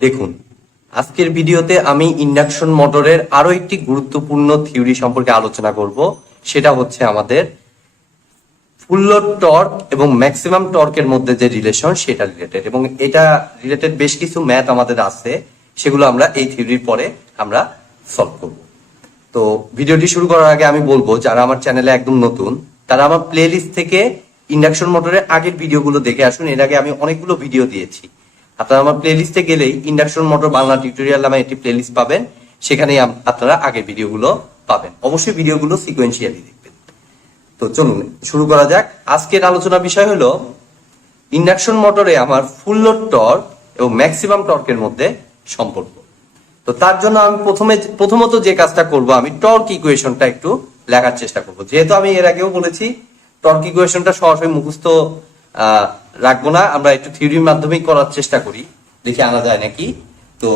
দেখুন, আজকের ভিডিওতে আমি ইন্ডাকশন মোটরের আরো একটি গুরুত্বপূর্ণ থিওরি সম্পর্কে আলোচনা করব। সেটা হচ্ছে আমাদের ফুল লোড টর্ক এবং ম্যাক্সিমাম টর্কের মধ্যে যে রিলেশন, সেটা রিলেটেড, এবং এটা রিলেটেড বেশ কিছু ম্যাথ আমাদের আছে, সেগুলো আমরা এই থিওরির পরে আমরা সলভ করব। তো ভিডিওটি শুরু করার আগে আমি বলবো, যারা আমার চ্যানেলে একদম নতুন তারা আমার প্লেলিস্ট থেকে ইন্ডাকশন মোটরের আগের ভিডিওগুলো দেখে আসুন। এর আগে আমি অনেকগুলো ভিডিও দিয়েছি। আপনারা আমার প্লেলিস্টে গেলেই ইন্ডাকশন মোটর বাংলা টিউটোরিয়াল নামে একটি প্লেলিস্ট পাবেন, সেখানেই আপনারা আগের ভিডিওগুলো পাবেন। অবশ্যই ভিডিওগুলো সিকোয়েন্সিয়ালি দেখবেন। তো চলুন শুরু করা যাক। আজকের আলোচনার বিষয় হলো ইন্ডাকশন মোটরে আমার ফুল লোড টর্ক এবং ম্যাক্সিমাম টর্কের মধ্যে সম্পর্ক। তো তার জন্য আমি প্রথমত যে কাজটা করব, আমি টর্ক ইকুয়েশনটা একটু লেখার চেষ্টা করব। যেহেতু আমি এর আগেও বলেছি টর্ক ইকুয়েশনটা সরাসরি মুখস্থ রাখবো না, আমরা একটু থিওরির মাধ্যমেই করার চেষ্টা করি, দেখি আনা যায় নাকি। তো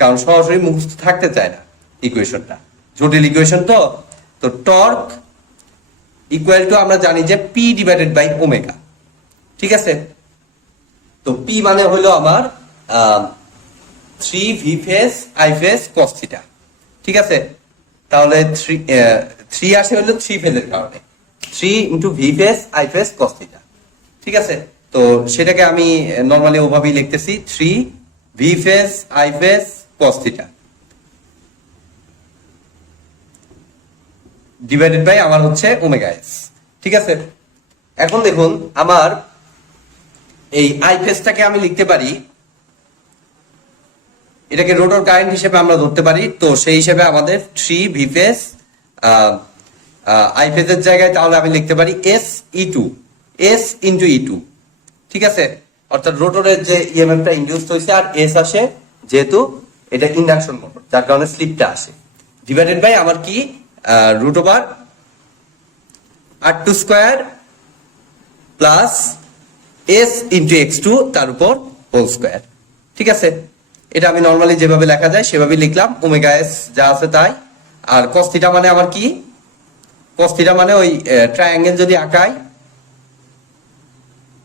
কারণ সরাসরি মুখস্থ থাকতে চায় না ইকুয়েশনটা, জটিল ইকুয়েশন। তো টর্ক ইকুয়াল টু আমরা জানি যে পি ডিভাইডেড বাই ওমেগা, ঠিক আছে। তো পি মানে হলো আমার 3 V phase I phase cos theta, ঠিক আছে। তাহলে 3 আসে হলো 3 ফেজের কারণে, 3 into V phase I phase cos theta, ঠিক আছে। তো সেটাকে আমি নরমালি ওভাবেই লিখতেছি, 3 V phase I phase cos theta divided by আমার হচ্ছে ওমেগা এস, ঠিক আছে। এখন দেখুন, আমার এই আই ফেজটাকে আমি লিখতে পারি, এটাকে রোটর কারেন্ট হিসেবে আমরা ধরতে পারি। তো সেই হিসেবে আমাদের 3 ভি ফেজ আই ফেজের জায়গায় তাহলে আমি লিখতে পারি এস ই2, এস ইন্টু ই2, ঠিক আছে। অর্থাৎ রোটরের যে ইএমএফটা ইনডিউস হয়েছে আর এস আসে, যেহেতু এটা ইন্ডাকশন মোটর যার কারণে স্লিপটা আসে, ডিভাইডেড বাই আমার কি root over r2 square plus S into x2 তার উপর হোল স্কয়ার, ঠিক আছে। এটা আমি নরমালি যেভাবে লেখা যায় সেভাবে লিখলাম, ওমেগা এস যা আছে তাই। আর কস থিটা মানে আমার কি, কস থিটা মানে ওই ট্রায়াঙ্গেল যদি আঁকাই,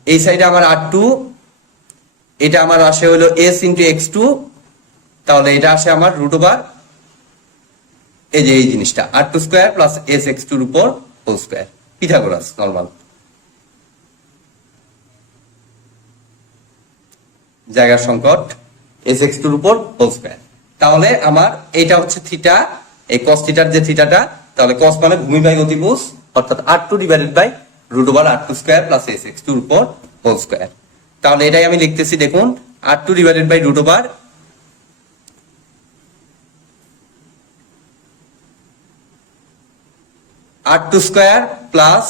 এই সাইডে আমার r2, এটা আমার আসে হলো s ইন্টু x2, তাহলে এটা আসে আমার রুট ওভার এই যে এই জিনিসটা r2 square plus s x2 এর উপর হোল স্কয়ার, পিথাগোরাস নরমাল জায়গার সংকট, s x2 এর উপর হোল স্কয়ার। তাহলে আমার এটা হচ্ছে থিটা, এই cos থিটার যে থিটাটা, তাহলে cos মানে ভূমি বাই অতিভুজ, অর্থাৎ r2 divided by root over r2 square plus s x2 এর উপর হোল স্কয়ার। তাহলে এটাই আমি লিখতেছি, দেখুন r2 divided by root over r2 square plus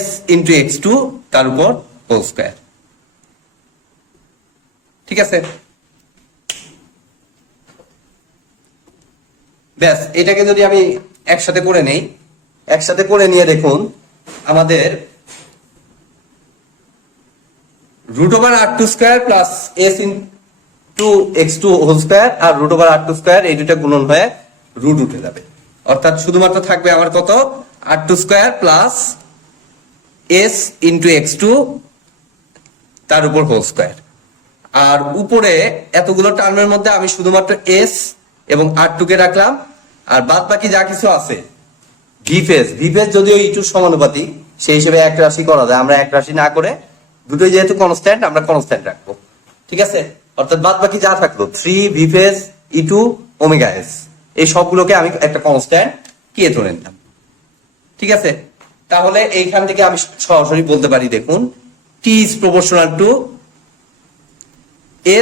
s into x2 তার উপর হোল স্কয়ার, ঠিক আছে। ব্যাস, এটাকে যদি আমি একসাথে করে নেই, একসাথে করে নিয়ে দেখুন আমাদের root over r2 square plus s into x2 whole square আর রুট ওভার r2 স্কয়ার, এই দুটো গুণন হয়ে রুট উঠে যাবে। অর্থাৎ শুধুমাত্র থাকবে আমার কত, r2 square plus s into x2 তার উপর হোল স্কয়ার। আর উপরে এতগুলো টার্মের মধ্যে আমি শুধুমাত্র s এবং r2 কে রাখলাম, আর বাদ বাকি যা কিছু আছে ভি ফেজ যদিও ই2 সমানুপাতিক, সেই হিসেবে এক রাশি করা যায়। আমরা এক রাশি না করে দুটোই যেহেতু কনস্ট্যান্ট, আমরা কনস্ট্যান্ট রাখবো, ঠিক আছে। অর্থাৎ বাদ বাকি যা থাকলো 3 ভি ফেজ ই2 ওমেগা এস, এই সবগুলোকে আমি একটা কনস্ট্যান্ট কে ধরে নিলাম, ঠিক আছে। তাহলে এইখান থেকে আমি সরাসরি বলতে পারি, দেখুন t is proportional to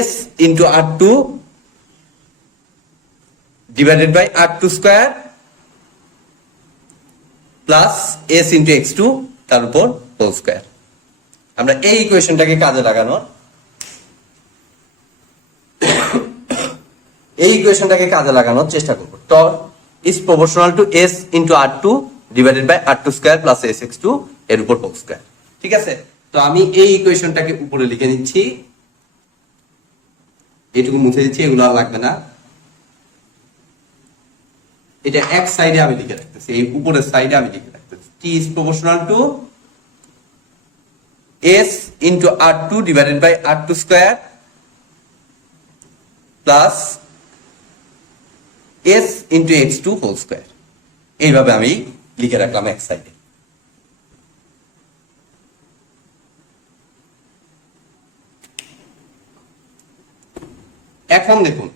s into r2 divided by r2 square plus s into x2 তার উপর হোল স্কয়ার। আমরা এই ইকুয়েশনটাকে কাজে লাগানোর চেষ্টা করব। Torque is proportional to s into r2 divided by r2 square plus s x2 এর উপর হোল স্কয়ার, ঠিক আছে। তো আমি এই ইকুয়েশনটাকে উপরে লিখে নিচ্ছি, এইটুকু মুছে দিচ্ছি, এগুলো আর লাগবে না। এটা এক সাইডে আমি লিখে রাখতেছি, এই উপরের সাইডে আমি লিখে রাখতেছি T is proportional to S into R2 divided by R2 square plus S into x2 whole square. এইভাবে আমি লিখে রাখলাম এক সাইডে। এখন দেখুন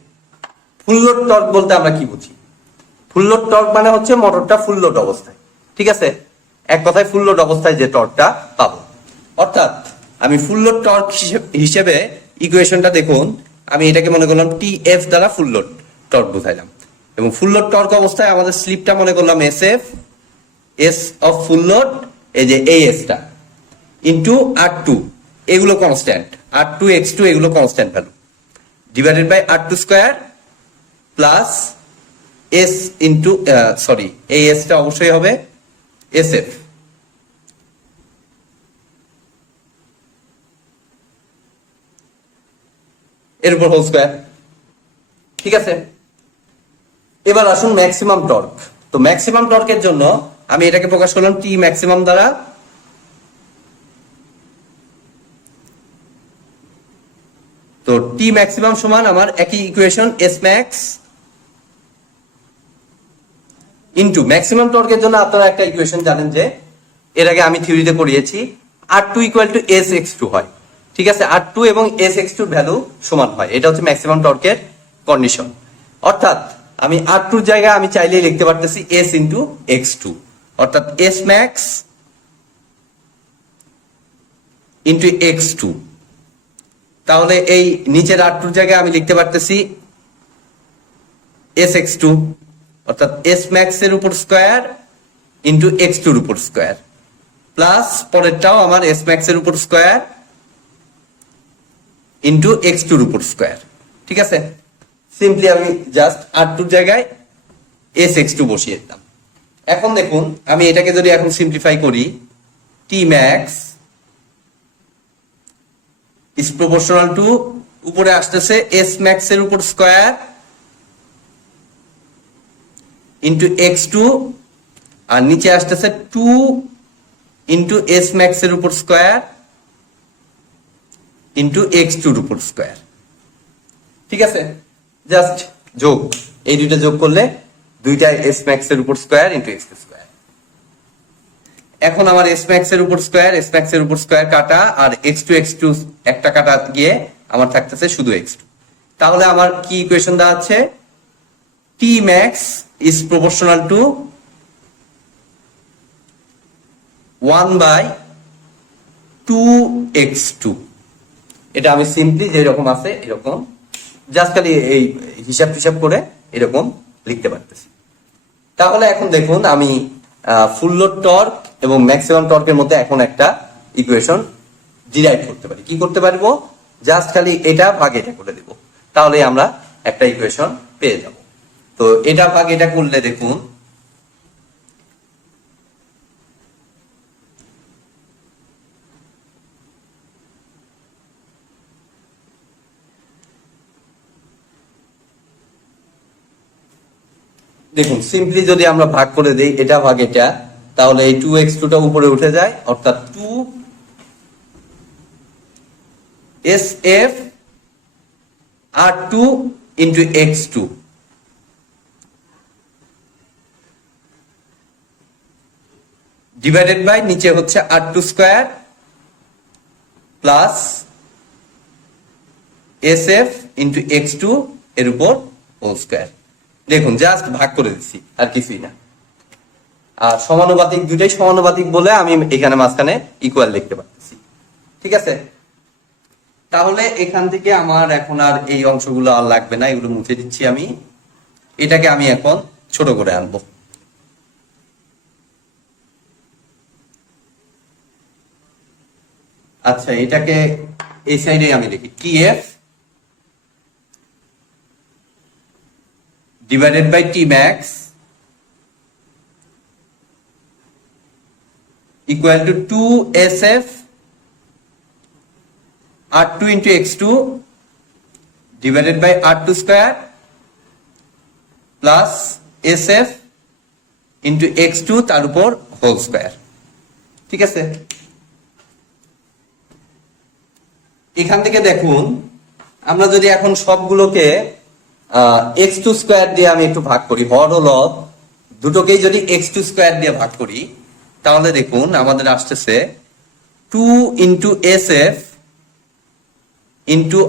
ফুল লোড টর্ক বলতে আমরা কি বুঝি। ফুল লোড টর্ক মানে হচ্ছে মোটরটা ফুল লোড অবস্থায়, ঠিক আছে, এক কথায় ফুল লোড অবস্থায় যে টর্কটা পাবো। অর্থাৎ আমি ফুল লোড টর্ক হিসেবে ইকুয়েশনটা দেখুন, আমি এটাকে মনে করলাম টিএফ দ্বারা ফুল লোড টর্ক বুঝাইলাম, এবং ফুল লোড টর্ক অবস্থায় আমাদের স্লিপটা মনে করলাম SF, S of full load, এই যে এএসটা ইনটু R2, এগুলো কনস্ট্যান্ট, R2 x2 এগুলো constant value, divided by R2 square plus S into sorry এই এসটা অবশ্যই হবে এসএফ এর উপর হোল স্কয়ার, ঠিক আছে। এবার আসুন ম্যাক্সিমাম টর্ক। তো ম্যাক্সিমাম টর্কের জন্য আমি এটাকে প্রকাশ করলাম টি ম্যাক্সিমাম দ্বারা, তো টি ম্যাক্সিমাম সমান আমার একই equation S max into maximum টর্কের জন্য আপনারা একটা ইকুয়েশন জানেন যে এর আগে আমি থিওরিতে পড়িয়েছি, R2 equal to S X two হয়, ঠিক আছে, R2 এবং এস এক্স টুর ভ্যালু সমান হয়, এটা হচ্ছে ম্যাক্সিমাম টর্কের কন্ডিশন। অর্থাৎ আমি R2 এর জায়গায় আমি চাইলেই লিখতে পারতেছি এস ইনটু এক্স টু, অর্থাৎ S max into X two. তাহলে এই নিচের R2 এর জায়গায় আমি লিখতে পারতেছি এস এক্স টু, অর্থাৎ এস ম্যাক্স এর উপর স্কয়ার ইনটু এক্স টুর উপর স্কয়ার, প্লাস পরেরটাও আমার এস ম্যাক্স এর উপর স্কয়ার ইনটু এক্স টুর উপর স্কয়ার, ঠিক আছে। সিম্পলি আমি জাস্ট R2 এর জায়গায় এস এক্স টু বসিয়ে দিলাম। এখন দেখুন আমি এটাকে যদি এখন সিম্পলিফাই করি, টি ম্যাক্স ইজ প্রপোর্শনাল টু, উপরে আসতেছে এস ম্যাক্স এর উপর স্কয়ার ইন্টু এক্স টু, আর নিচে আসতেছে 2 ইন্টু এস ম্যাক্স এর উপর স্কয়ার ইন্টু এক্স টুর উপর স্কয়ার, ঠিক আছে। জাস্ট যোগ, এই দুইটা যোগ করলে দুইটা এস ম্যাক্স এর উপর স্কয়ার ইন্টু এক্স স্কয়ার। এখন আমার এস ম্যাক্স এর উপর স্কয়ার, এস ম্যাক্স এর উপর স্কয়ার কাটা, আর এক্স টু একটা কাটা গিয়ে আমার থাকতেছে শুধু এক্স টু। তাহলে আমার কি ইকুয়েশন দাঁড়াচ্ছে, টি max is proportional to 1/2x2। এটা আমি সিম্পলি যেরকম আছে এরকম জাস্ট খালি এই হিসাব করে এরকম লিখতে পারতেছি। তাহলে এখন দেখুন আমি ফুল লোড টর্ক এবং ম্যাক্সিমাম টর্কের মধ্যে এখন একটা ইকুয়েশন ডিরাইভ করতে পারি। কি করতে পারবো, জাস্ট খালি এটা ভাগ এটা করে দেব, তাহলে আমরা একটা ইকুয়েশন পেয়ে যাব। তো এটা ভাগ এটা করলে দেখুন সিম্পলি যদি আমরা ভাগ করে দেই এটা ভাগ এটা, তাহলে এই 2x2 টা উপরে উঠে যায়, অর্থাৎ 2 SF R2 into x2 divided by নিচে হচ্ছে R2 square plus SF into x2 এর উপর হোল স্কয়ার। দেখুন জাস্ট ভাগ করে দিচ্ছি, আর কিছুই না। আর সমানুপাতিক, দুইটাই সমানুপাতিক বলে আমি এখানে মাঝখানে ইকুয়াল লিখতে পারতেছি, ঠিক আছে। তাহলে এখান থেকে আমার এখন আর এই অংশগুলো আর লাগবে না, এগুলো মুছে দিচ্ছি আমি। এটাকে আমি এখন ছোট করে আনবো। আচ্ছা, এটাকে এই সাইডে আমি লিখি TF divided by T max equal to 2SF R2 into X2 divided by R2 square plus SF into x2 তার উপর হোল স্কোয়ার। ঠিক আছে, এখান থেকে দেখুন আমরা যদি এখন সবগুলোকে x2 স্কোয়ার দিয়ে আমি একটু ভাগ করি, হর ও লব দুটোকেই যদি x2 স্কোয়ার দিয়ে ভাগ করি, তাহলে দেখুন আমাদের আসতেছে 2 ইন্টু SF ইন্টু,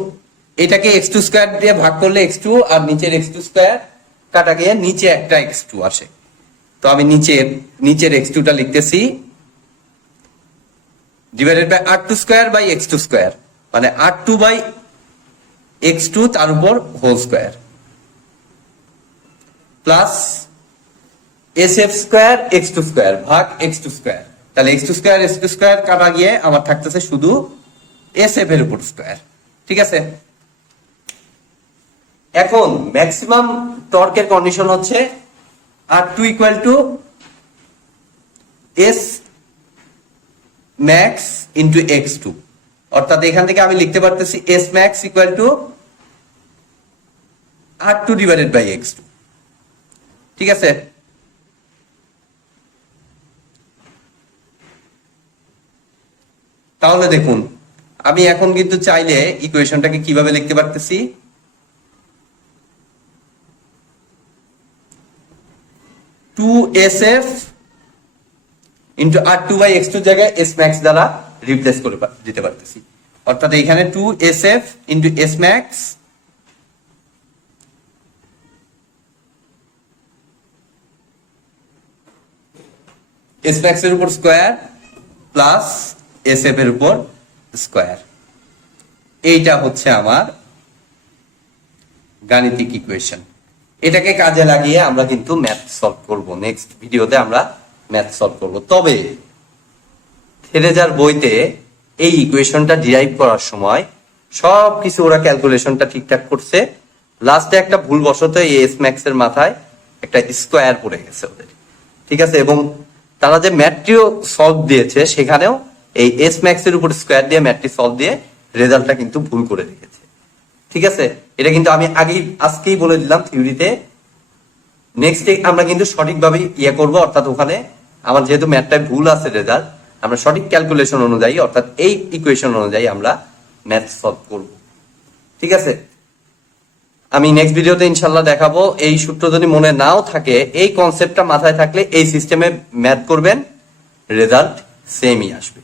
এটাকে x2 স্কোয়ার দিয়ে ভাগ করলে x2 আর নিচের x2 স্কোয়ার কাটা গিয়ে নিচে একটা x2 আসে। তো আমি নিচের x2 টা লিখতেছি divided by r2 square by x2 square, মানে r2 বাই x2 তার উপর whole square plus SF square x2 square ভাগ x2 স্কোয়ার। তাহলে x2 স্কোয়ার x2 স্কোয়ার কাটা গিয়ে আমার থাকতেছে শুধু SF এর উপর স্কোয়ার। ঠিক আছে, এখন ম্যাক্সিমাম টর্কের কন্ডিশন হচ্ছে R2 equal to S max into x2, অর্থাৎ এখান থেকে আমি লিখতে পারতেছি S max equal to R2 divided by x2। ঠিক আছে, তাহলে দেখুন আমি এখন কিন্তু চাইলে ইকুয়েশনটাকে কিভাবে লিখতে পারতেছি, 2SF into R2 by x2 জায়গায় S ম্যাক্স দ্বারা রিপ্লেস করে দিতে পারতেছি, অর্থাৎ এখানে 2SF into S max S max এর উপর স্কোয়ার প্লাস SF এর উপর স্কোয়ার। এইটা হচ্ছে আমার গাণিতিক ইকুয়েশন। এটাকে কাজে লাগিয়ে আমরা কিন্তু ম্যাথ সলভ করব, নেক্সট ভিডিওতে আমরা ম্যাথ সলভ করব। তবে থেরেজার বইতে এই ইকুয়েশনটা ডিরাইভ করার সময় সবকিছু ওরা ক্যালকুলেশনটা ঠিকঠাক করছে, লাস্টে একটা ভুলবশত এই এস ম্যাক্স এর মাথায় একটা স্কোয়ার পড়ে গেছে ওদের। ঠিক আছে, এবং তারা যে ম্যাথটিও সলভ দিয়েছে সেখানেও এই এস ম্যাক্স এর উপর স্কোয়ার দিয়ে ম্যাথটি সলভ দিয়ে রেজাল্টটা কিন্তু ভুল করে রেখেছে। ঠিক আছে, এটা কিন্তু আমি আজকেই বলে দিলাম থিওরিতে। নেক্সট আমরা কিন্তু সঠিকভাবে ইয়ে করব, অর্থাৎ ওখানে আমার যেহেতু ম্যাথটায় ভুল আছে রেজাল্ট, আমরা সঠিক ক্যালকুলেশন অনুযায়ী অর্থাৎ এই ইকুয়েশন অনুযায়ী আমরা ম্যাথ সলভ করব। ঠিক আছে, আমি নেক্সট ভিডিওতে ইনশাল্লাহ দেখাবো। এই সূত্র যদি মনে নাও থাকে, এই কনসেপ্টটা মাথায় থাকলে এই সিস্টেমে ম্যাথ করবেন, রেজাল্ট সেমই আসবে।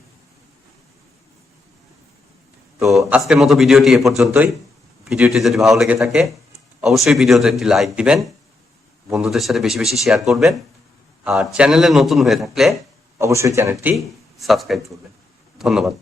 তো আজকের মতো ভিডিওটি এ পর্যন্তই। ভিডিওটি যদি ভালো লেগে থাকে অবশ্যই ভিডিওতে একটি লাইক দিবেন, বন্ধুদের সাথে বেশি বেশি শেয়ার করবেন, আর চ্যানেলে নতুন হয়ে থাকলে অবশ্যই চ্যানেলটি সাবস্ক্রাইব করবেন। ধন্যবাদ।